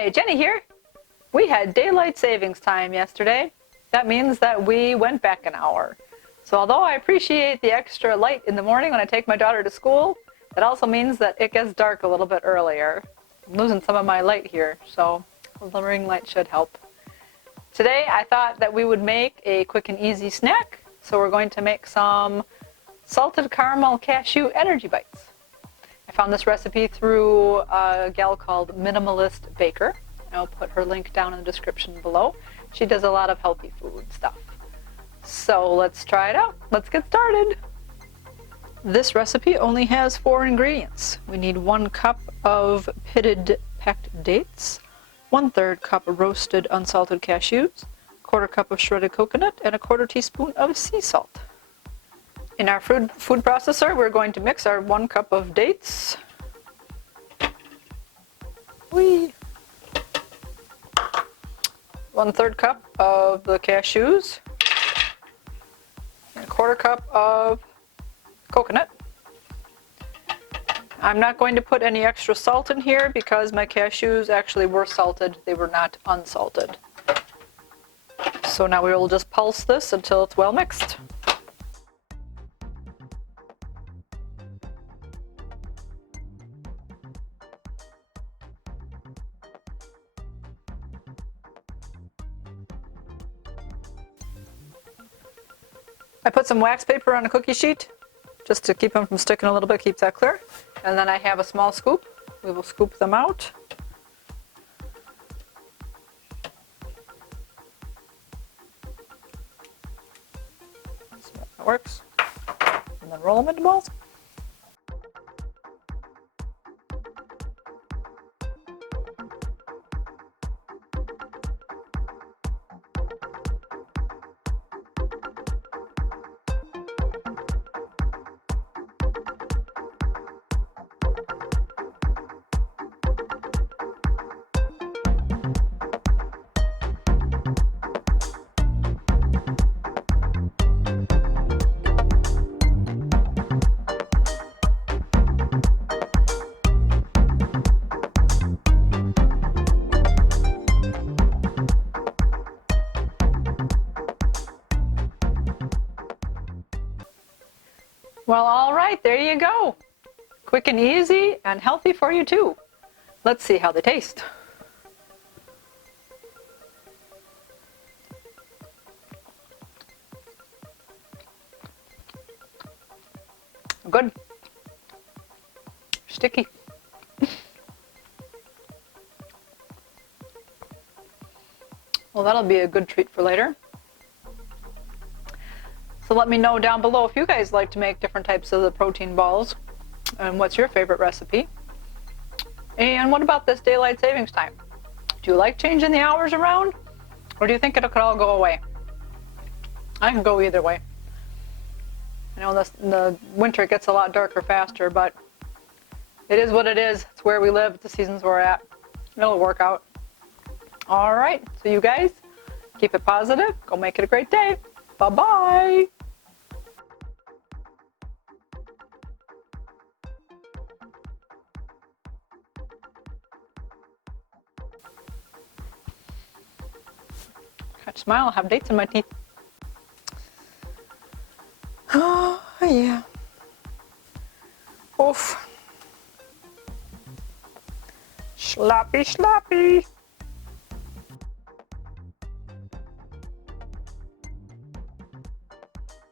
Hi, Jenny here. We had daylight savings time yesterday. That means that we went back an hour. So although I appreciate the extra light in the morning when I take my daughter to school, that also means that it gets dark a little bit earlier. I'm losing some of my light here, so the ring light should help. Today I thought that we would make a quick and easy snack, so we're going to make some salted caramel cashew energy bites. I found this recipe through a gal called Minamalist Baker. I'll put her link down in the description below. She does a lot of healthy food stuff. So let's try it out. Let's get started. This recipe only has 4 ingredients. We need 1 cup of pitted packed dates, 1/3 cup roasted unsalted cashews, 1/4 cup of shredded coconut, and 1/4 teaspoon of sea salt. In our food processor, we're going to mix our 1 cup of dates. Whee! 1/3 cup of the cashews, and 1/4 cup of coconut. I'm not going to put any extra salt in here because my cashews actually were salted. They were not unsalted. So now we will just pulse this until it's well mixed. I put some wax paper on a cookie sheet just to keep them from sticking a little bit, keeps that clear. And then I have a small scoop. We will scoop them out. See how that works. And then roll them into balls. Well, all right, there you go. Quick and easy and healthy for you too. Let's see how they taste. Good. Sticky. Well, that'll be a good treat for later. So let me know down below if you guys like to make different types of the protein balls and what's your favorite recipe. And what about this daylight savings time? Do you like changing the hours around, or do you think it could all go away? I can go either way. I know the winter gets a lot darker faster, but it is what it is. It's where we live, it's the seasons we're at. It'll work out. All right, so you guys keep it positive. Go make it a great day. Bye-bye. Can't smile, I have dates in my teeth. Oh, yeah. Oof. Sloppy, sloppy.